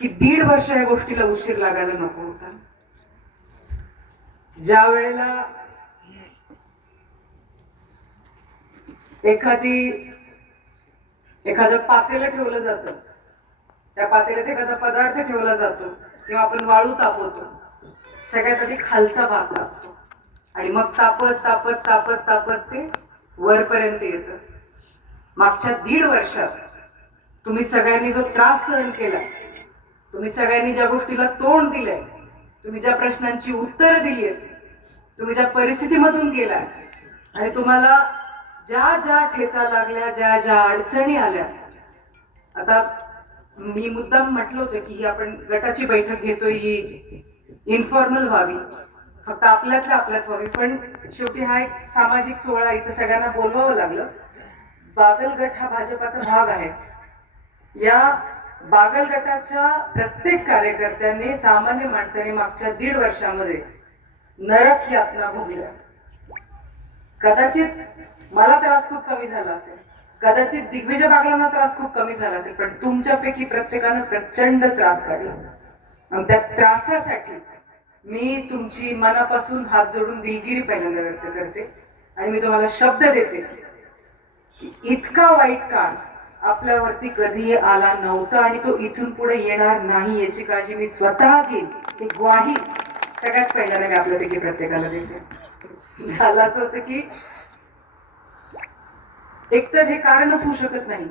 की दीड वर्ष या गोष्टीला उशीर लागायला नको होता. ज्या वेळेला एखादी एखादं पातेलं ठेवलं जातं त्या पातेल्यात एखादा पदार्थ ठेवला जातो तेव्हा आपण वाळू तापवतो. सगळ्यात आधी खालचा भाग तापतो. आणि मग तापत तापत तापत तापत ते वरपर्यंत येतं. मागच्या दीड वर्षात तुम्ही सगळ्यांनी जो त्रास सहन केला तुम्ही सगळ्यांनी ज्या गोष्टीला तोंड दिलंय तुम्ही ज्या प्रश्नांची उत्तरं दिली आहेत तुम्ही ज्या परिस्थितीमधून गेलाय आणि तुम्हाला ज्या ज्या ठेचा लागल्या ज्या ज्या अडचणी आल्या आता मी मुद्दाम म्हटलं होतं की आपण गटाची बैठक घेतोय ही इन्फॉर्मल व्हावी फक्त आपल्यातल्या आपल्यात व्हावी पण शेवटी हा एक सामाजिक सोहळा इथं सगळ्यांना बोलवावं लागलं. बागल गट हा भाजपाचा भाग आहे. या बागल गटाच्या प्रत्येक कार्यकर्त्यांनी सामान्य माणसाने मागच्या दीड वर्षामध्ये नरक यातना भोगल्या कदाचित मला त्रास खूप कमी झाला असेल. कदाचित दिग्विजय बागलांना त्रास खूप कमी झाला असेल पण तुमच्यापैकी प्रत्येकानं प्रचंड त्रास काढला. आणि त्या त्रासासाठी मी तुमची मनापासून हात जोडून दिलगिरी पहिल्यांदा व्यक्त करते आणि मी तुम्हाला शब्द देते इतका वाईट काळ आपल्यावरती कधी आला नव्हता आणि तो इथून पुढे येणार नाही याची काळजी मी स्वतः घेईन. ही ग्वाही सगळ्यात पहिल्यांदा मी आपल्यापैकी प्रत्येकाला देते. झालं असं होतं की एकतर हे कारणच होऊ शकत नाही.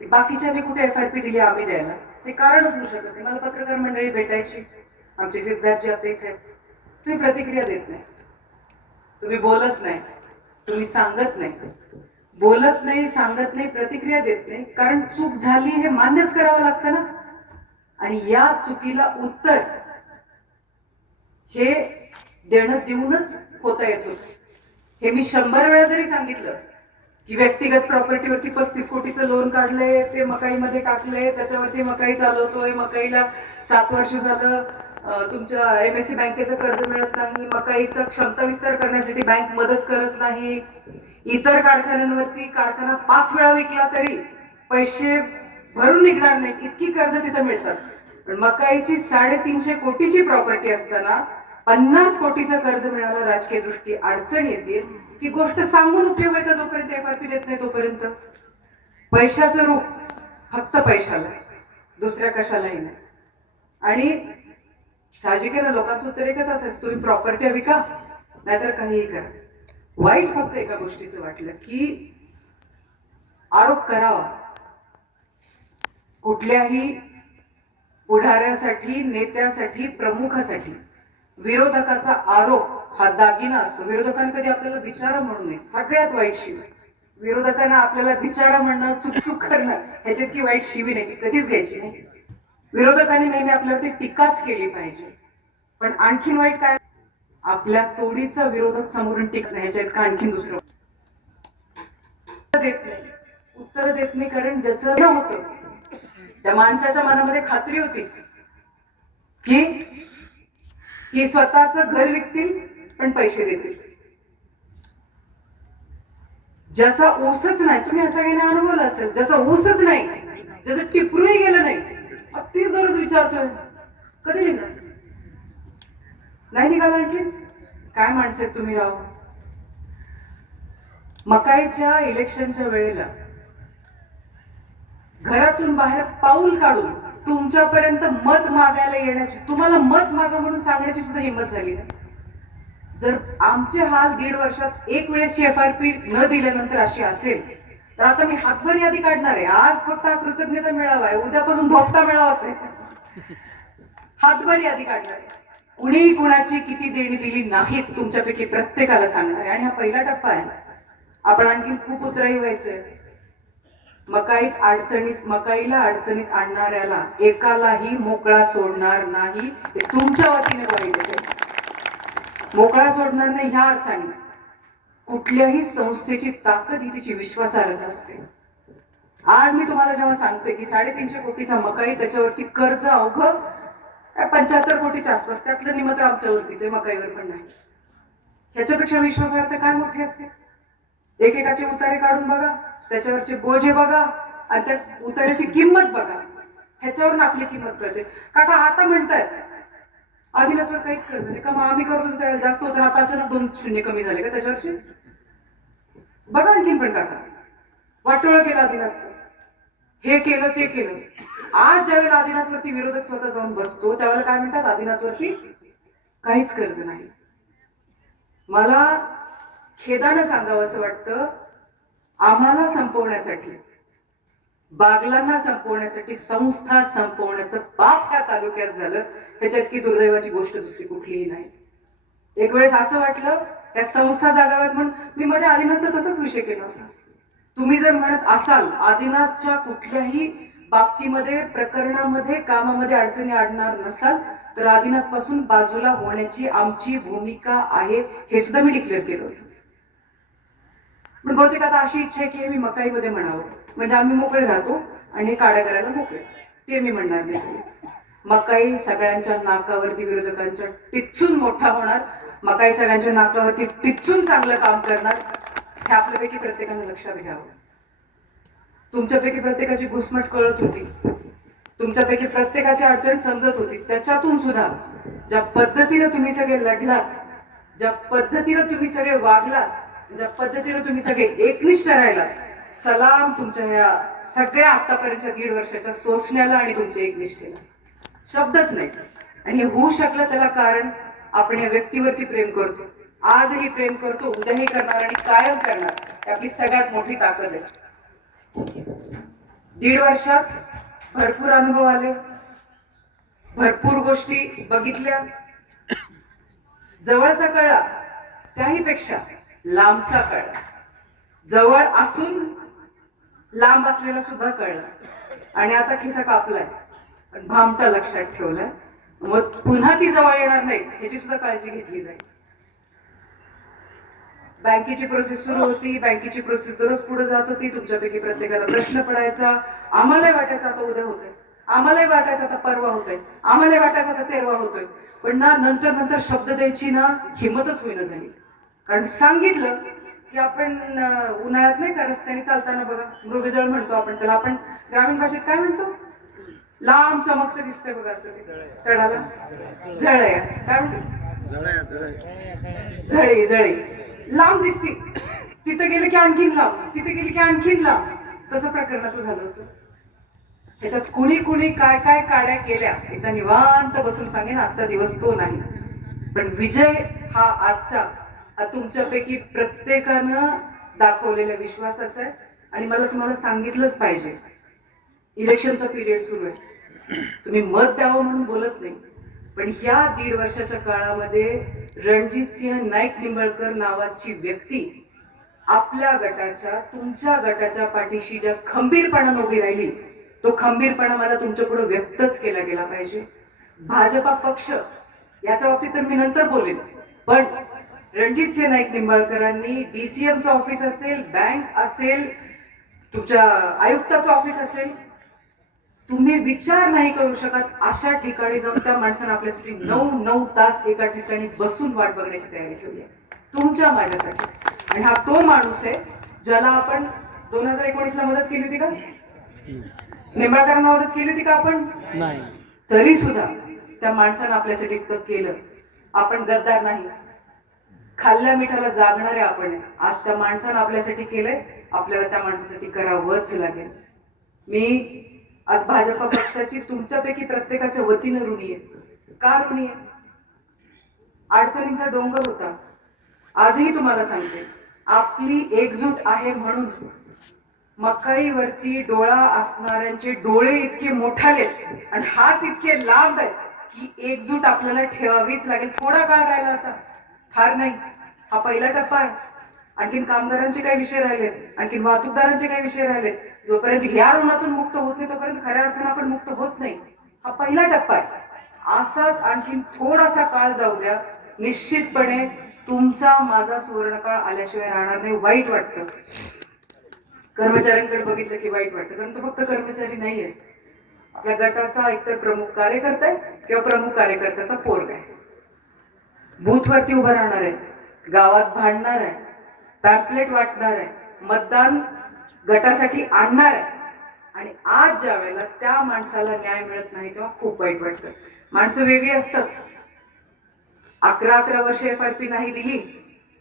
बाकीच्यांनी कुठे एफ आर पी दिली आम्ही द्यायला. ते कारणच होऊ शकत नाही. मला पत्रकार मंडळी भेटायची. आमचे सिद्धार्थजी आता इथे आहेत. तुम्ही प्रतिक्रिया देत नाही. तुम्ही बोलत नाही. तुम्ही सांगत नाही. बोलत नाही सांगत नाही प्रतिक्रिया देत नाही. कारण चूक झाली हे मान्यच करावं लागतं ना. आणि या चुकीला उत्तर हे देणं देऊनच होता येत. होत हे मी शंभर वेळा जरी सांगितलं की व्यक्तिगत प्रॉपर्टीवरती पस्तीस कोटीचं लोन काढलंय ते मकाईमध्ये टाकलंय त्याच्यावरती मकाई चालवतोय मकाईला सात वर्ष झालं तुमच्या एम एस सी बँकेचं कर्ज मिळत नाही मकाईचा क्षमता विस्तार करण्यासाठी बँक मदत करत नाही. इतर कारखान्यांवरती कारखाना पाच वेळा विकला तरी पैसे भरून निघणार नाही इतकी कर्ज तिथं मिळतात. पण मकाईची साडेतीनशे कोटीची प्रॉपर्टी असताना पन्नास कोटीचं कर्ज मिळायला राजकीय दृष्टी अडचण येते. ही गोष्ट सांगून उपयोग आहे का जोपर्यंत एफ आर पी देत नाही तोपर्यंत? पैशाचं रूप फक्त पैशाला आहे. दुसऱ्या कशालाही नाही. आणि साहजिक ना लोकांचं उत्तर एकच असायचं तुम्ही प्रॉपर्टी विका नाहीतर काहीही करा. वाईट फक्त एका गोष्टीचं वाटलं की आरोप करावा. कुठल्याही पुढाऱ्यासाठी नेत्यासाठी प्रमुखासाठी विरोधकाचा आरोप हा दागिना असतो. विरोधकांना कधी आपल्याला बिचारा म्हणू नये. सगळ्यात वाईट शिवी. विरोधकांना आपल्याला बिचारा म्हणणं चुकचुक करणं ह्याच्यात की वाईट शिवी नाही ती कधीच घ्यायची नाही. विरोधकांनी नेहमी आपल्यावरती टीकाच केली पाहिजे. पण आणखीन वाईट काय? आपल्या तोडीचा विरोधक समोरून टिक नाही ह्याच्यात का आणखी दुसरं? उत्तर देत नाही. उत्तर देत नाही कारण ज्याचं न होतं त्या माणसाच्या मनामध्ये खात्री होती की की स्वतःच घर विकतील पण पैसे देतील. ज्याचा ओसच नाही तुम्ही असा काही अनुभवलं असेल ज्याचा ओसच नाही ज्याचं टिपरूही गेलं नाही तीच दररोज विचारतोय. कधी निघणार? नाही निघाला आणखी? काय माणसं आहेत तुम्ही राव? मकाईच्या इलेक्शनच्या वेळेला घरातून बाहेर पाऊल काढून तुमच्यापर्यंत मत मागायला येण्याची तुम्हाला मत मागा म्हणून सांगण्याची सुद्धा हिंमत झाली नाही जर आमचे हाल दीड वर्षात एक वेळेसची एफ आर पी न दिल्यानंतर अशी असेल तर आता मी हातभर यादी काढणार आहे. आज फक्त हा कृतज्ञता मिळावा आहे. उद्यापासून धोपटा मिळावाच आहे. हातभर यादी काढणार आहे. कुणीही कुणाची किती देणी दिली नाहीत तुमच्यापैकी प्रत्येकाला सांगणार. आहे आणि हा पहिला टप्पा आहे. आपण आणखी खूप उतराई व्हायचंय. मकाईत अडचणीत मकाईला अडचणीत आणणाऱ्याला एकालाही मोकळा सोडणार नाही तुमच्या वतीने पाहिजे मोकळा सोडणार नाही ह्या अर्थाने कुठल्याही संस्थेची ताकद ही तिची विश्वासार्हता असते. आज मी तुम्हाला जेव्हा सांगते की साडेतीनशे कोटीचा मकाई त्याच्यावरती कर्ज अवघं काय पंच्याहत्तर कोटीच्या आसपास त्यातलं निमंत्र आमच्यावरतीच आहे मकाईवर पण नाही. ह्याच्यापेक्षा विश्वासार्थ काय मोठी असते? एकेकाचे उतारे काढून बघा त्याच्यावरचे बोजे बघा आणि त्या उतार्याची किंमत बघा. ह्याच्यावरून आपली किंमत कळते. काका आता म्हणतायत आदिनाथवर काहीच कर्ज नाही. का मग आम्ही करत होतो त्यावेळेला जास्त होतं आता अचानक दोन शून्य कमी झाले का त्याच्यावरचे? बघा आणखीन पण काका. वाटोळं केलं आदिनाथचं हे केलं ते केलं. आज ज्यावेळेला आदिनाथवरती विरोधक स्वतः जाऊन बसतो त्यावेळेला काय म्हणतात? आदिनाथवरती काहीच कर्ज नाही. मला खेदानं सांगावं असं वाटतं आम्हाला संपवण्यासाठी बागलांना संपवण्यासाठी संस्था संपवण्याचं पाप त्या तालुक्यात झालं. त्याच्यात की दुर्दैवाची गोष्ट दुसरी कुठलीही नाही. एक वेळेस असं वाटलं त्या संस्था जागाव्यात म्हणून मी मध्ये आदिनाथचा तसाच विषय केला होता. तुम्ही जर म्हणत असाल आदिनाथच्या कुठल्याही बाबतीमध्ये प्रकरणामध्ये कामामध्ये अडचणी आणणार नसाल तर आदिनाथपासून बाजूला होण्याची आमची भूमिका आहे हे सुद्धा मी डिक्लेअर केलं होतं. पण बहुतेक आता अशी इच्छा आहे की मी मकाईमध्ये म्हणावं. म्हणजे आम्ही मोकळे राहतो आणि हे काड्या करायला मोकळे. ते मी म्हणणार नाही मकाई सगळ्यांच्या नाकावरती विरोधकांच्या टिच्चून मोठा होणार. मकाई सगळ्यांच्या नाकावरती टिचून चांगलं काम करणार. हे आपल्यापैकी प्रत्येकाने लक्षात घ्यावं. तुमच्यापैकी प्रत्येकाची घुसमट कळत होती. तुमच्यापैकी प्रत्येकाची अडचण समजत होती. त्याच्यातून सुद्धा ज्या पद्धतीने तुम्ही सगळे लढलात ज्या पद्धतीने तुम्ही सगळे वागलात ज्या पद्धतीने तुम्ही सगळे एकनिष्ठ राहिलात सलाम तुमच्या ह्या सगळ्या आतापर्यंतच्या दीड वर्षाच्या सोसण्याला आणि तुमच्या एकनिष्ठेला. शब्दच नाही. आणि हे होऊ शकलं त्याला कारण आपण या व्यक्तीवरती प्रेम करतो. आजही प्रेम करतो उद्याही करणार आणि कायम करणार. आपली सगळ्यात मोठी ताकद आहे. दीड वर्षात भरपूर अनुभव आले. भरपूर गोष्टी बघितल्या. जवळचा कळला त्याही पेक्षा लांबचा कळला जवळ असून लांब असलेला सुद्धा कळला आणि आता खिसा कापलाय. पण भामटा लक्षात ठेवलाय. मग पुन्हा ती जवळ येणार नाही ह्याची सुद्धा काळजी घेतली जाईल. बँकेची प्रोसेस सुरू होती. बँकेची प्रोसेस दररोज पुढे जात होती. तुमच्यापैकी प्रत्येकाला प्रश्न पडायचा. आम्हालाही वाटायचं आता उद्या होतंय. आम्हालाही वाटायचं आता परवा होतंय. आम्हालाही वाटायचं आता तेरवा होतोय. पण ना नंतर नंतर शब्द द्यायची ना हिंमतच होईना झाली. कारण सांगितलं की आपण उन्हाळ्यात नाही का रस्त्याने चालताना बघा मृगजळ म्हणतो आपण त्याला. आपण ग्रामीण भाषेत काय म्हणतो? लांब चमकतं दिसतंय बघा असं. चढाला झळ आहे काय म्हणतो? झळे झळे लांब दिसते. तिथं गेलं की आणखीन लांब. तिथे गेलं की आणखीन लांब. तसं प्रकरणाचं झालं होतं. ह्याच्यात कुणी कुणी काय काय काड्या केल्या एकदा निवांत बसून सांगेन आजचा दिवस तो नाही. पण विजय हा आजचा तुमच्यापैकी प्रत्येकानं दाखवलेल्या विश्वासाचा आहे. आणि मला तुम्हाला सांगितलंच पाहिजे. इलेक्शनचा पिरियड सुरू आहे. तुम्ही मत द्यावं म्हणून बोलत नाही. पण ह्या दीड वर्षाच्या काळामध्ये रणजित सिंह नाईक निंबळकर नावाची व्यक्ती आपल्या गटाच्या तुमच्या गटाच्या पाठीशी ज्या खंबीरपणानं उभी राहिली तो खंबीरपणा मला तुमच्यापुढे व्यक्तच केला गेला पाहिजे. भाजपा पक्ष याच्या बाबतीत तर मी नंतर बोलेन. पण रणजित सिंह नाईक निंबाळकरांनी डीसीएमचं ऑफिस असेल बँक असेल तुमच्या आयुक्ताचं ऑफिस असेल तुम्ही विचार नाही करू शकत अशा ठिकाणी जाऊन त्या माणसानं आपल्यासाठी नऊ नऊ तास एका ठिकाणी बसून वाट बघण्याची तयारी ठेवली आहे. तुमच्या माझ्यासाठी. आणि हा तो माणूस आहे ज्याला आपण दोन हजार एकोणीस ला मदत केली होती का? निंबाळकरांना मदत केली होती का आपण? नाही. तरी सुद्धा त्या माणसानं आपल्यासाठी इतकं केलं. आपण गद्दार नाही. खाल्ल्या मिठाला जागणारे आपण. आज त्या माणसानं आपल्यासाठी केलंय आपल्याला त्या माणसासाठी करावंच लागेल. मी आज भाजपा पक्षाची तुमच्यापैकी प्रत्येकाच्या वतीनं ऋणी आहे. का ऋणी आहे? अडचणींचा डोंगर होता. आजही तुम्हाला सांगते आपली एकजूट आहे म्हणून मकाईवरती डोळा असणाऱ्यांचे डोळे इतके मोठाले आणि हात इतके लांब आहेत की एकजूट आपल्याला ठेवावीच लागेल. थोडा काळ राहिला आता. फार नाही. हा पहिला टप्पा आहे. आणखीन कामगारांचे काही विषय राहिलेत आणखीन वाहतूकदारांचे काही विषय राहिलेत जोपर्यंत या ऋणातून मुक्त होत नाही तोपर्यंत खऱ्या अर्थानं आपण मुक्त होत नाही. हा पहिला टप्पा आहे. असाच आणखीन थोडासा काळ जाऊ द्या. निश्चितपणे तुमचा माझा सुवर्णकाळ आल्याशिवाय राहणार नाही वाईट वाटतं. कर्मचाऱ्यांकडे बघितलं की वाईट वाटतं कारण तो फक्त कर्मचारी नाहीये. आपल्या गटाचा एकतर प्रमुख कार्यकर्ता आहे किंवा प्रमुख कार्यकर्त्याचा पोरग आहे. बूथवरती उभा राहणार आहे. गावात भांडणार आहे. पॅम्पलेट वाटणार आहे. मतदान गटासाठी आणणार आहे. आणि आज ज्या वेळेला त्या माणसाला न्याय मिळत नाही तेव्हा खूप वाईट वाटतं. माणसं वेगळी असतात. अकरा अकरा वर्ष एफ आर पी नाही दिली.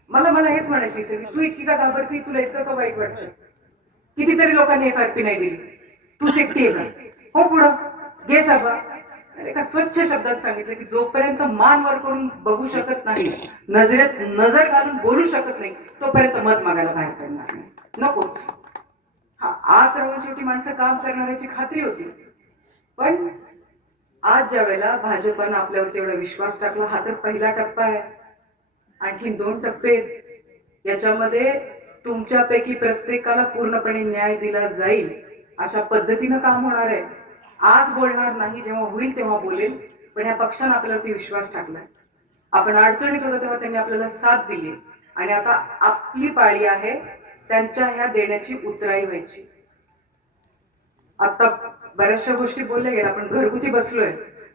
मला मला हेच म्हणायची सगळी तू इतकी का घाबरती? तुला इतकं का वाईट वाटतं? कितीतरी लोकांनी एफ आर पी नाही दिली. तूच एकटी आहे. हो पुढं. घे साबा एका स्वच्छ शब्दात सांगितलं की जोपर्यंत मान वर करून बघू शकत नाही नजरेत नजर घालून बोलू शकत नाही तोपर्यंत मत मागायला बाहेर पडणार नाही. नकोच. हा आत राहून शेवटी माणसं काम करणाऱ्याची खात्री होती. पण आज ज्या वेळेला भाजपानं आपल्यावर तेवढा विश्वास टाकला हा तर पहिला टप्पा आहे. आणखीन दोन टप्पे आहेत. याच्यामध्ये तुमच्यापैकी प्रत्येकाला पूर्णपणे न्याय दिला जाईल अशा पद्धतीनं काम होणार आहे. आज बोलणार नाही जेव्हा होईल तेव्हा बोलेल पण या पक्षानं आपल्यावरती विश्वास टाकलाय. आपण अडचणीत होतो तेव्हा त्यांनी आपल्याला साथ दिली. आणि आता आपली पाळी आहे त्यांच्या ह्या देण्याची उतराई व्हायची. आता बऱ्याचशा गोष्टी बोलल्या गेल्या आपण घरगुती बसलोय.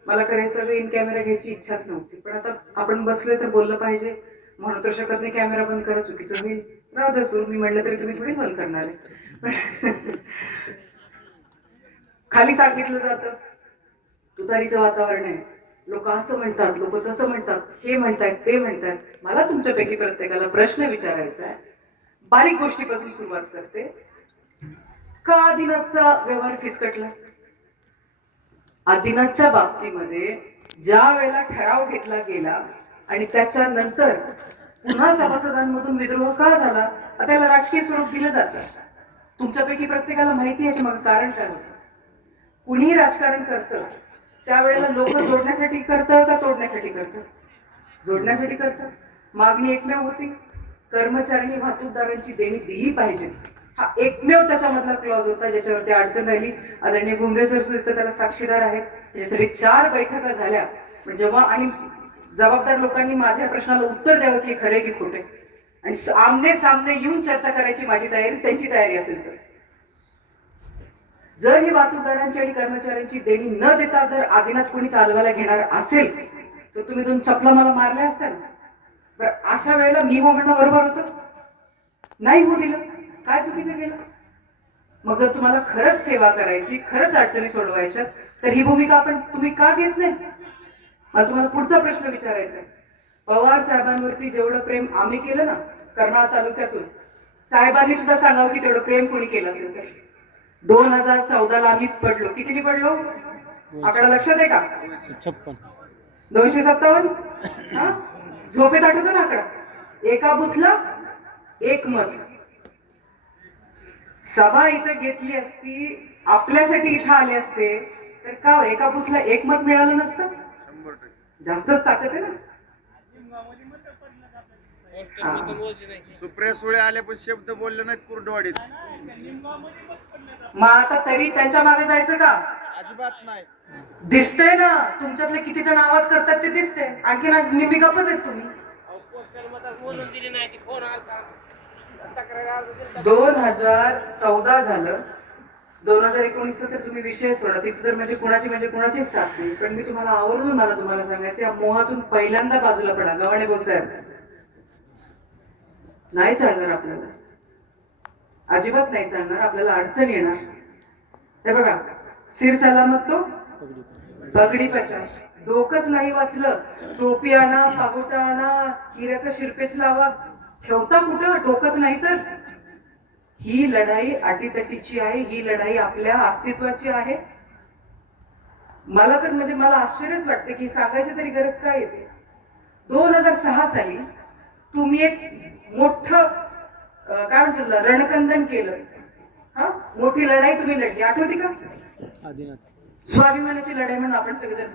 मला खरे सगळं इन कॅमेरा घ्यायची इच्छाच नव्हती. पण आता आपण बसलोय तर बोललं पाहिजे. म्हणू तर शकत नाही कॅमेरा बंद करा चुकीचं होईल. राहू दे मी म्हणलं तरी तुम्ही थोडी बंद करणार आहे. पण खाली सांगितलं जातं. तुतारीचं वातावरण आहे. लोक असं म्हणतात लोक तसं म्हणतात हे म्हणतायत ते म्हणतायत. मला तुमच्यापैकी प्रत्येकाला प्रश्न विचारायचा आहे. बारीक गोष्टीपासून सुरुवात करते. का आदिनाथचा व्यवहार फिसकटला? आदिनाथच्या बाबतीमध्ये ज्या वेळेला ठराव घेतला गेला आणि त्याच्यानंतर पुन्हा सभासदांमधून विद्रोह का झाला? आता त्याला राजकीय स्वरूप दिलं जातं. तुमच्यापैकी प्रत्येकाला माहिती याच्या मागे कारण काय होतं? कुणीही राजकारण करतं त्यावेळेला लोक जोडण्यासाठी करतं का तोडण्यासाठी करतं? जोडण्यासाठी करतं. मागणी एकमेव होती. कर्मचाऱ्यांनी वाहतूकदारांची देणी दिली पाहिजे. हा एकमेव त्याच्यामधला क्लॉज होता ज्याच्यावरती अडचण राहिली. आदरणीय घुमरे सर सुद्धा त्याला साक्षीदार आहेत. त्याच्यासाठी चार बैठका झाल्या. पण जेव्हा आणि जबाबदार लोकांनी माझ्या प्रश्नाला उत्तर द्यावं की खरे की खोटे? आणि आमने सामने येऊन चर्चा करायची माझी तयारी त्यांची तयारी असेल तर. जर ही वाहतूकदारांची आणि कर्मचाऱ्यांची देणी न देता जर आदिनाथ कोणी चालवायला घेणार असेल तर तुम्ही दोन चपला मला मारल्या असत्या ना? अशा वेळेला मी हो म्हणणं बरोबर होतं? नाही हो दिलं. काय चुकीचं केलं? मग जर तुम्हाला खरंच सेवा करायची खरंच अडचणी सोडवायच्या तर ही भूमिका आपण तुम्ही का घेत नाही? मला तुम्हाला पुढचा प्रश्न विचारायचा आहे. पवार साहेबांवरती जेवढं प्रेम आम्ही केलं ना कर्नाळ तालुक्यातून साहेबांनी सुद्धा सांगावं की तेवढं प्रेम कोणी केलं असेल तर. दोन हजार चौदाला आम्ही पडलो. कितीनी पडलो? आकडा लक्षात आहे का? छप्पन. दोनशे सत्तावन्न? हा? झोपेत आठवतो ना आकडा? एका बुथला एक मत. सभा इथं घेतली असती आपल्यासाठी इथं आले असते तर का एका बुथला एक मत मिळालं नसतं? शंभर टक्के. जास्तच ताकद आहे ना. सुप्रिया सुळे आले पण शब्द बोलले नाहीत कुर्डवाडीत. मग आता तरी त्यांच्या मागे जायचं का? अजिबात नाही. दिसतंय ना तुमच्यातले किती जण आवाज करतात ते दिसते आणखी ना निम्मी गप्पच आहेत तुम्ही. बोलून दिली नाही ती फोन आलता. तक्रार अर्ज दिलता. दोन हजार चौदा झालं. दोन हजार एकोणीस तर तुम्ही विषय सोडा. तिथे तर म्हणजे कुणाची म्हणजे कुणाचीच साथ नाही. पण मी तुम्हाला आवर्जून मला तुम्हाला सांगायचं या मोहातून पहिल्यांदा बाजूला पडा. गव्हाणे भाऊसाहेब नाही चालणार आपल्याला. अजिबात नाही चालणार आपल्याला अडचण येणार. हे बघा सिर सलामत तो पगडी पशा डोकंच नाही वाचलं. टोपी आणा पागोटा आणा हिऱ्याचा शिरपेच लावा. ठेवता कुठं? डोकंच नाही तर. ही लढाई अटीतटीची आहे ही लढाई आपल्या अस्तित्वाची आहे. मला तर म्हणजे मला आश्चर्यच वाटतं की सांगायची तरी गरज काय येते दोन हजार सहा साली तुम्ही एक मोठं काय म्हणतो रणकंदन केलं. हा? मोठी लढाई तुम्ही लढली. आठवते का? स्वाभिमानाची लढाई म्हणून आपण सगळेजण.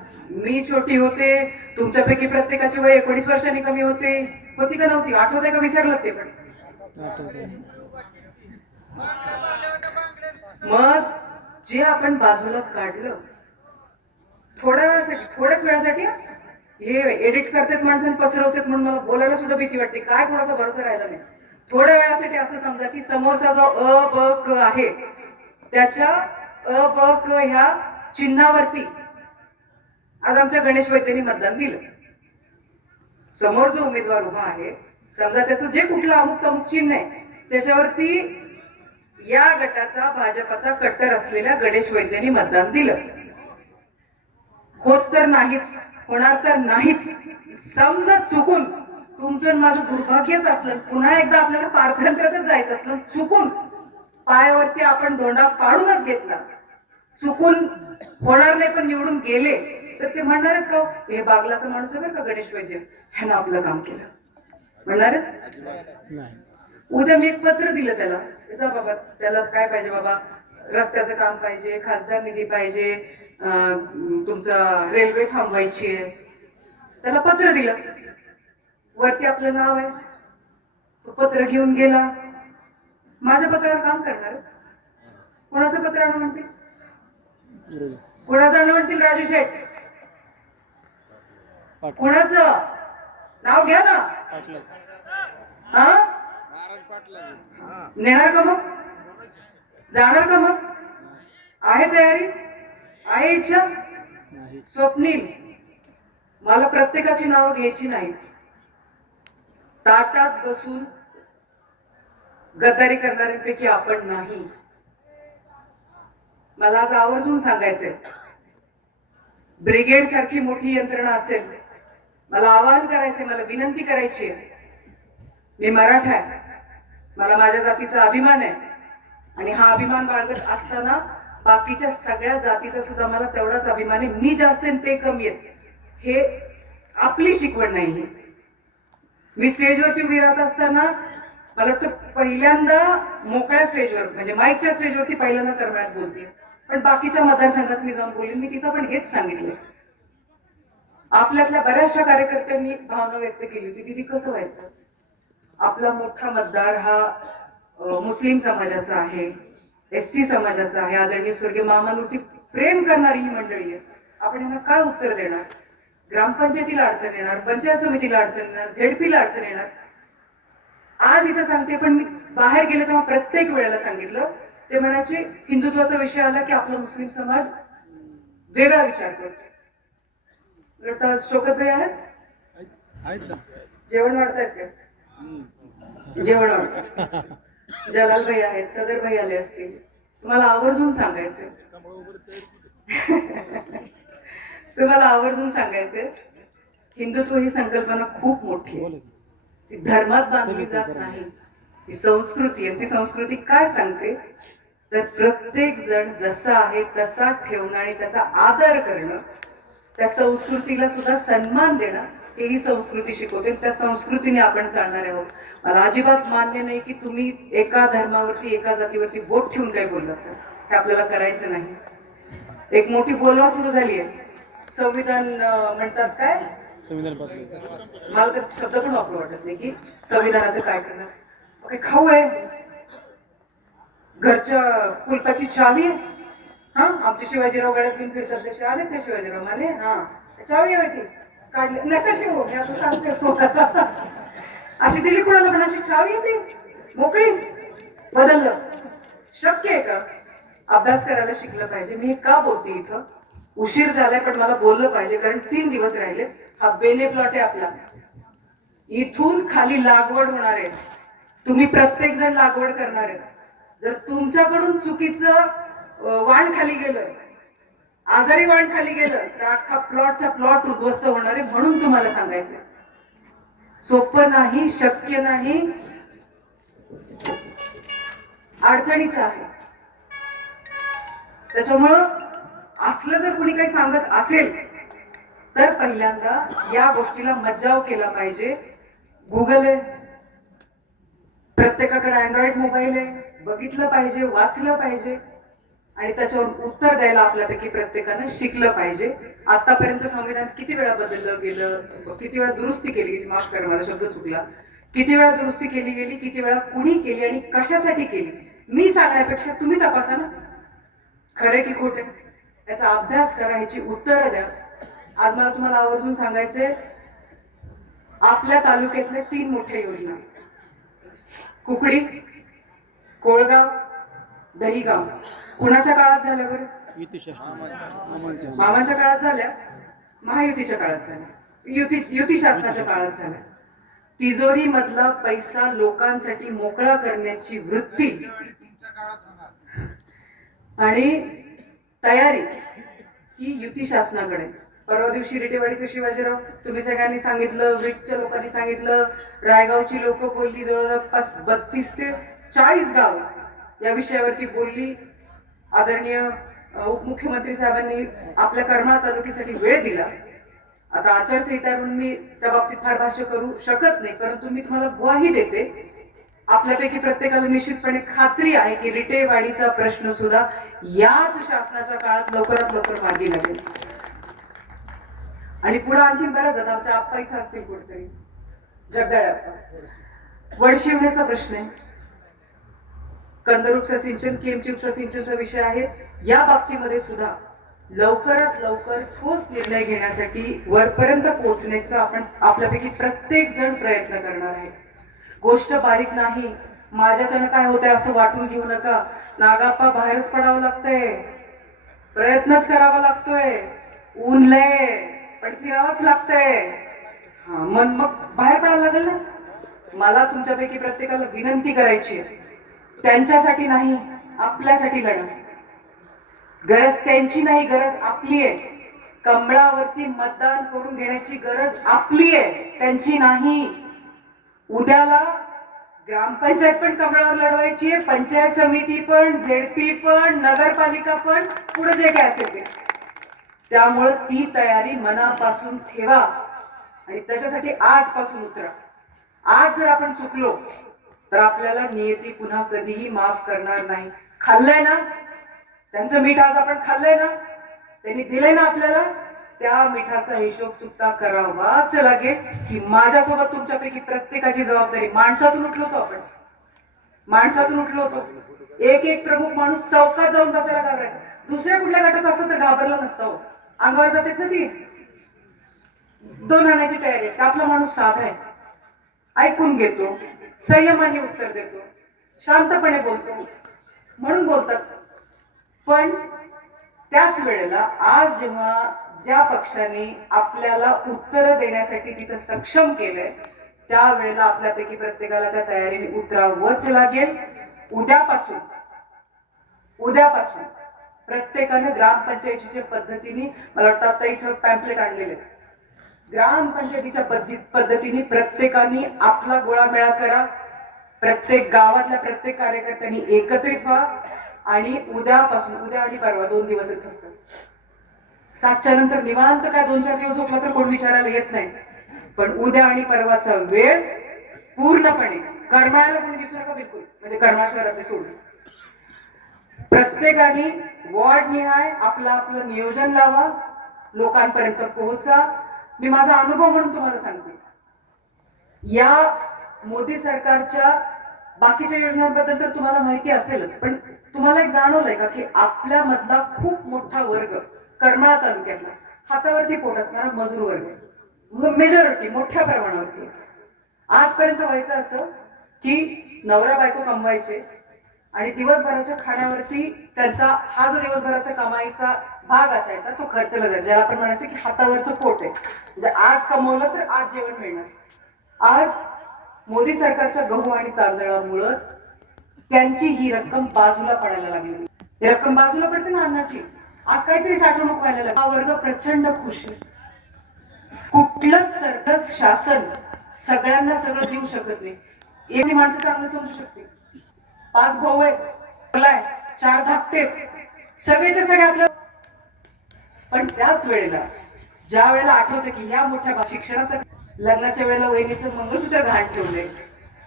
मी छोटी होते तुमच्यापैकी प्रत्येकाचे वय एकोणीस वर्षांनी कमी होते. होती का नव्हती? आठवते का? विसरलं ते पण. मग जे आपण बाजूला काढलं थोड्या वेळासाठी थोड्याच वेळासाठी हे एडिट करतात माणसं पसरवतात म्हणून मला बोलायला सुद्धा भीती वाटते. काय कोणाचा भरोसा राहिला नाही. थोड्या वेळासाठी असं समजा की समोरचा जो अ ब क आहे त्याच्या अ ब क ह्या चिन्हावरती आज आमच्या गणेश वैद्यांनी मतदान दिलं. समोर जो उमेदवार उभा आहे समजा त्याचं जे कुठलं अमुक अमुक चिन्ह आहे त्याच्यावरती या गटाचा भाजपाचा कट्टर असलेल्या गणेश वैद्यांनी मतदान दिलं. होत तर नाहीच. होणार तर नाहीच. समजा चुकून तुमचं माझं दुर्भाग्यच असलं पुन्हा एकदा आपल्याला पारतंत्र्यातच जायचं असलं चुकून पायावरती आपण दोंडा काढूनच घेतला. चुकून होणार नाही पण निवडून गेले तर ते म्हणणार का हो, हे बागलाचा माणूस आहे बरं का गणेश वैद्य. ह्यानं आपलं काम केलं. म्हणणार उद्या मी एक पत्र दिलं त्याला. जा बाबा त्याला काय पाहिजे बाबा? रस्त्याचं काम पाहिजे खासदार निधी पाहिजे तुमचं रेल्वे थांबवायची आहे. त्याला पत्र दिलं. वरती आपलं नाव आहे. तो पत्र घेऊन गेला. माझ्या पत्रावर काम करणार. कोणाचं पत्र आणू म्हणतील कोणाचं आणू म्हणतील राजू शेठ? कोणाचं? नाव घ्या ना. हा? हा नेणार का मग? जाणार का मग? आहे तयारी? आहे इच्छा स्वप्नील मला प्रत्येकाची नावं घ्यायची नाहीत. ताटात बसून गद्दारी करणाऱ्यांपैकी आपण नाही. मला आज आवर्जून सांगायचंय. ब्रिगेड सारखी मोठी यंत्रणा असेल मला आवाहन करायचंय मला विनंती करायची आहे मी मराठा आहे. मला माझ्या जातीचा अभिमान आहे. आणि हा अभिमान बाळगत असताना बाकीच्या सगळ्या जातीचा सुद्धा मला तेवढाच अभिमान आहे. मी जास्त आणि ते कमी आहेत. हे आपली शिकवण नाही मी स्टेजवरती उभी राहत असताना मला वाटतं पहिल्यांदा मोकळ्या स्टेजवर म्हणजे माईकच्या स्टेजवरती पहिल्यांदा करण्यात बोलते. पण बाकीच्या मतदारसंघात मी जाऊन बोलेन. मी तिथं पण हेच सांगितलं. आपल्यातल्या बऱ्याचशा कार्यकर्त्यांनी भावना व्यक्त केली होती. तिथे कसं व्हायचं? आपला मोठा मतदार हा मुस्लिम समाजाचा आहे. एस सी समाजाचा आहे आदरणीय स्वर्गीय महामानवरती प्रेम करणारी ही मंडळी आहे. आपण यांना काय उत्तर देणार? ग्रामपंचायतीला अडचण येणार पंचायत समितीला अडचण येणार झेडपीला अडचण येणार? आज इथं सांगते पण मी बाहेर गेले तेव्हा प्रत्येक वेळेला सांगितलं. ते म्हणायचे हिंदुत्वाचा विषय आला की आपला मुस्लिम समाज वेगळा विचार करतो. भाई आहेत? जेवण वाढतायत का? जेवण वाढतात जलाल भाई आहेत सदर भाई आले असतील. तुम्हाला आवर्जून सांगायचंय. तुम्हाला आवर्जून सांगायचंय हिंदुत्व ही संकल्पना खूप मोठी आहे. ती धर्मात बांधली जात नाही. ती संस्कृती आहे. ती संस्कृती काय सांगते? तर प्रत्येक जण जसा आहे तसा ठेवणं आणि त्याचा आदर करणं त्या संस्कृतीला सुद्धा सन्मान देणं हे ही संस्कृती शिकवते. त्या संस्कृतीने आपण चालणार आहोत. मला अजिबात मान्य नाही की तुम्ही एका धर्मावरती एका जातीवरती बोट ठेवून काही बोललात. हे आपल्याला करायचं नाही. एक मोठी बोलवा सुरू झाली आहे. संविधान म्हणतात काय? संविधान मला तर शब्द पण वापरू वाटत नाही की संविधानाचं काय करणार. ओके खाऊ आहे. घरच्या कुलपाची चावी आहे. हा आमचे शिवाजीराव गळ्यात घेऊन फिरतात तसे आले ते शिवाजीराव म्हणे हा चावी आहे ती. काढली. नका ठेवू मी आता सांगते. अशी दिली कुणाला पण? अशी चावी आहे मोकळी? बदललं. शक्य आहे का? अभ्यास करायला शिकलं पाहिजे. मी का बोलते इथं? उशीर झालाय पण मला बोललं पाहिजे कारण तीन दिवस राहिले. हा बेने प्लॉट आहे आपला. इथून खाली लागवड होणार आहे. तुम्ही प्रत्येक जण लागवड करणार आहे. जर तुमच्याकडून चुकीचं वाण खाली गेलं आजारी वाण खाली गेलं तर अख्खा प्लॉटचा प्लॉट उद्ध्वस्त होणार आहे म्हणून तुम्हाला सांगायचं सोपं नाही शक्य नाही. अडचणीच आहे. त्याच्यामुळं असलं जर कुणी काही सांगत असेल तर पहिल्यांदा या गोष्टीला मज्जाव केला पाहिजे. गुगल आहे. प्रत्येकाकडे अँड्रॉइड मोबाईल आहे. बघितलं पाहिजे वाचलं पाहिजे. आणि त्याच्यावर उत्तर द्यायला आपल्यापैकी प्रत्येकानं शिकलं पाहिजे. आतापर्यंत संविधान किती वेळा बदललं गेलं? किती वेळा दुरुस्ती केली गेली? माफ करा माझा शब्द चुकला. किती वेळा दुरुस्ती केली गेली? किती वेळा कुणी केली आणि कशासाठी केली? मी सांगण्यापेक्षा तुम्ही तपासा ना. खरे की खोटे त्याचा अभ्यास करा ह्याची उत्तरं द्या. आज मला तुम्हाला आवर्जून सांगायचंय आपल्या तालुक्यातल्या तीन मोठ्या योजना. कुकडी कोळगाव दहीगाव. कुणाच्या काळात झाल्या बरं? मामाच्या काळात झाल्या? महायुतीच्या काळात झाल्या. युती युती शासनाच्या काळात झाल्या. तिजोरी मधला पैसा लोकांसाठी मोकळा करण्याची वृत्ती. आणि तयारी ही युती शासनाकडे. परवा दिवशी रिटेवाडीचे शिवाजीराव तुम्ही सगळ्यांनी सांगितलं विटच्या लोकांनी सांगितलं रायगावची लोक बोलली जवळपास बत्तीस ते चाळीस गाव. या विषयावरती बोलली. आदरणीय उपमुख्यमंत्री साहेबांनी आपल्या करमाळा तालुक्यासाठी वेळ दिला. आता आचारसंहिता म्हणून मी त्या बाबतीत फार भाष्य करू शकत नाही परंतु मी तुम्हाला ग्वाही देते. आपल्यापैकी प्रत्येकाला निश्चितपणे खात्री आहे की रिटेवाडीचा प्रश्न सुद्धा याच शासनाच्या काळात लवकरात लवकर मार्गी लागेल. आणि पुढे आणखी बऱ्याच आता आमच्या आप्पा इथं असतील कुठेतरी जगदाळे आप्पा. वडशिवण्याचा प्रश्न आहे. कंदरुपचा सिंचन केमची सिंचनचा विषय आहे. या बाबतीमध्ये सुद्धा लवकरात लवकर ठोस निर्णय घेण्यासाठी वरपर्यंत पोहोचण्याचा आपण आपल्यापैकी प्रत्येक जण प्रयत्न करणार आहे. गोष्ट बारीक नाही. माझ्याच्यानं काय होतंय असं वाटून घेऊ नका. नागाप्पा बाहेरच पडावं लागतंय. प्रयत्नच करावा लागतोय. ऊन लय पण फिरावंच लागतंय. हा मग मग बाहेर पडायला लागेल ना? मला तुमच्यापैकी प्रत्येकाला विनंती करायची आहे. त्यांच्यासाठी नाही आपल्यासाठी लढा गरज त्यांची नाही गरज आपली आहे. कमळावरती मतदान करून घेण्याची गरज आपली आहे. त्यांची नाही. उद्याला ग्रामपंचायत पण कमळावर लढवायची आहे पंचायत समिती पण झेडपी पण नगरपालिका पण पुढे जे काय असेल ते. त्यामुळं ती तयारी मनापासून ठेवा. आणि त्याच्यासाठी आजपासून उतरा. आज जर आपण चुकलो तर आपल्याला नियती पुन्हा कधीही माफ करणार नाही. खाल्लंय ना? त्यांचं मीठ आज आपण खाल्लंय ना? त्यांनी दिलंय ना आपल्याला? त्या मिठाचा हिशोब चुकता करावाच लागेल की माझ्यासोबत तुमच्यापैकी प्रत्येकाची जबाबदारी. माणसातून उठलो होतो आपण. माणसातून उठलो होतो एक एक प्रमुख माणूस चौकात जाऊन बसायला घाबरायचा. दुसऱ्या कुठल्या गटात असतं तर घाबरलं नसतं हो. अंगावर जातेत ना ती दोन आणायची तयारी आहे. आपला माणूस साधा आहे. ऐकून घेतो संयमाने उत्तर देतो शांतपणे बोलतो म्हणून बोलतात पण त्याच वेळेला आज जेव्हा ज्या पक्षाने आपल्याला उत्तर देण्यासाठी तिथं सक्षम केलंय त्यावेळेला आपल्यापैकी प्रत्येकाला त्या तयारीने उतरावंच लागेल उद्यापासून उद्यापासून प्रत्येकाने ग्रामपंचायतीच्या पद्धतीने मला वाटतं आता इथं पॅम्पलेट आणलेले आहेत. ग्रामपंचायतीच्या पद्धती पद्धतीने प्रत्येकाने आपला गोळामेळा करा. प्रत्येक गावातल्या प्रत्येक कार्यकर्त्यांनी एकत्रित व्हा आणि उद्यापासून उद्या आणि परवा दोन दिवस फक्त. सातच्या नंतर निवांत काय दोन चार दिवस झोपला तर कोण विचारायला येत नाही. पण उद्या आणि परवाचा वेळ पूर्णपणे करमाळ्याला कोणी दिसू नका बिलकुल. म्हणजे करमाळ शहराचे सोडून. प्रत्येकाने वॉर्ड निहाय आपलं आपलं नियोजन लावा. लोकांपर्यंत पोहोचा. मी माझा अनुभव म्हणून तुम्हाला सांगते. या मोदी सरकारच्या बाकीच्या योजनांबद्दल तर तुम्हाला माहिती असेलच पण तुम्हाला एक जाणवलंय का की आपल्या मधला खूप मोठा वर्ग करमाळा तालुक्यातला हातावरती पोट असणारा मजूर वर्ग मेजॉरिटी मोठ्या प्रमाणावरती आजपर्यंत व्हायचं असं की नवरा बायको कमवायचे आणि दिवसभराच्या खाण्यावरती त्यांचा हा जो दिवसभराचा कमाईचा भाग असायचा तो खर्चला जायचा ज्याला आपण म्हणायचं की हातावरचं पोट आहे. म्हणजे आज कमवलं तर आज जेवण मिळणार. आज मोदी सरकारच्या गहू आणि तांदळामुळं त्यांची ही रक्कम बाजूला पडायला लागली. ही रक्कम बाजूला पडते ना अन्नाची? आज काहीतरी साठवणूक व्हायला लागली. हा वर्ग प्रचंड खुश आहे. कुठलंच सरकारच शासन सगळ्यांना सगळं देऊ शकत नाही. एक माणसं चांगलं समजू शकते. पाच भाऊ आहेत. आहे, चार धाकटे सगळेच्या सगळे आपल्या पण त्याच वेळेला ज्या वेळेला आठवतं की ह्या मोठ्या शिक्षणाचं लग्नाच्या वेळेला वहिनीचं मंगळसूत्र घाण ठेवलंय.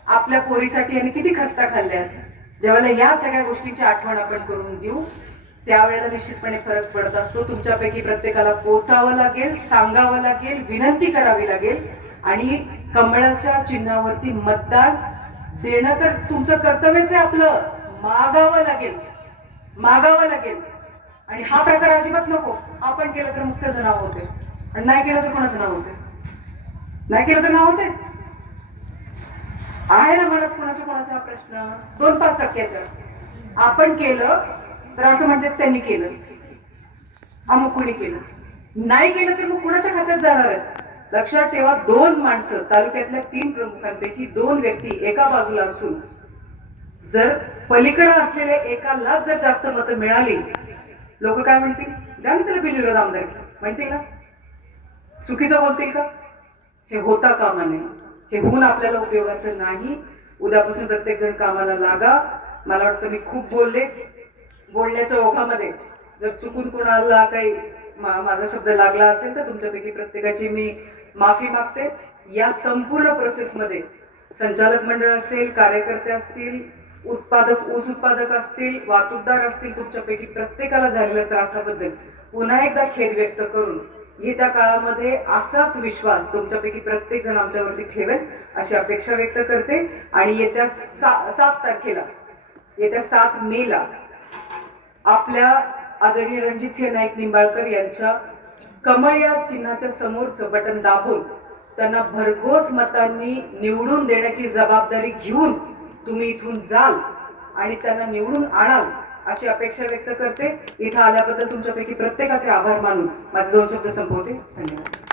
आपल्या पोरीसाठी आणि किती खस्ता खाल्ल्या. ज्यावेळेला या सगळ्या गोष्टींची आठवण आपण करून देऊ त्यावेळेला निश्चितपणे फरक पडत असतो. तुमच्यापैकी प्रत्येकाला पोचावं लागेल सांगावं लागेल विनंती करावी लागेल आणि कमळाच्या चिन्हावरती मतदान देणं तर तुमचं कर्तव्यच आहे आपलं. मागावं लागेल. मागावं लागेल. आणि हा प्रकार अजिबात नको. आपण केलं तर मुक्त जण होते आणि नाही केलं तर कोणाचं नाव होते? नाही केलं तर नाव होते? आहे ना मनात कोणाचा कोणाचा प्रश्न? दोन पाच टक्क्याचा. आपण केलं तर असं म्हणतात त्यांनी केलं. अमुक कोणी केलं. नाही केलं तर मग कुणाच्या खात्यात जाणार आहे? लक्षात ठेवा दोन माणसं तालुक्यातल्या तीन प्रमुखांपैकी दोन व्यक्ती एका बाजूला असून जर पलीकडे असलेल्या एकालाच जर जास्त मतं मिळाली लोक काय म्हणतील? द्या ना त्याला बिनविरोध आमदार. म्हणतील ना? चुकीचं बोलतील का? हे होता कामा नये. हे होऊन आपल्याला उपयोगाचं नाही. उद्यापासून प्रत्येक जण कामाला लागा. मला वाटतं मी खूप बोलले. बोलण्याच्या ओघामध्ये जर चुकून कोणाला काही मा- माझा शब्द लागला असेल तर तुमच्यापैकी प्रत्येकाची मी माफी मागते. या संपूर्ण प्रोसेसमध्ये संचालक मंडळ असेल कार्यकर्ते असतील उत्पादक ऊस उत्पादक असतील वाहतूकदार असतील तुमच्यापैकी प्रत्येकाला झालेल्या त्रासाबद्दल पुन्हा एकदा खेद व्यक्त करून येत्या काळामध्ये असाच विश्वास तुमच्यापैकी प्रत्येक जण आमच्यावरती ठेवेल अशी अपेक्षा व्यक्त करते. आणि येत्या सा सात तारखेला येत्या सात मेला आपल्या आदरणीय रणजितसिंह नाईक निंबाळकर यांच्या कमळ या चिन्हाच्या समोरचं बटन दाबून त्यांना भरघोस मतांनी निवडून देण्याची जबाबदारी घेऊन तुम्ही इथून जाल आणि त्यांना निवडून आणाल. अशी अपेक्षा व्यक्त करते. इथं आल्याबद्दल तुमच्यापैकी प्रत्येकाचे आभार मानून माझे दोन शब्द संपवते. धन्यवाद.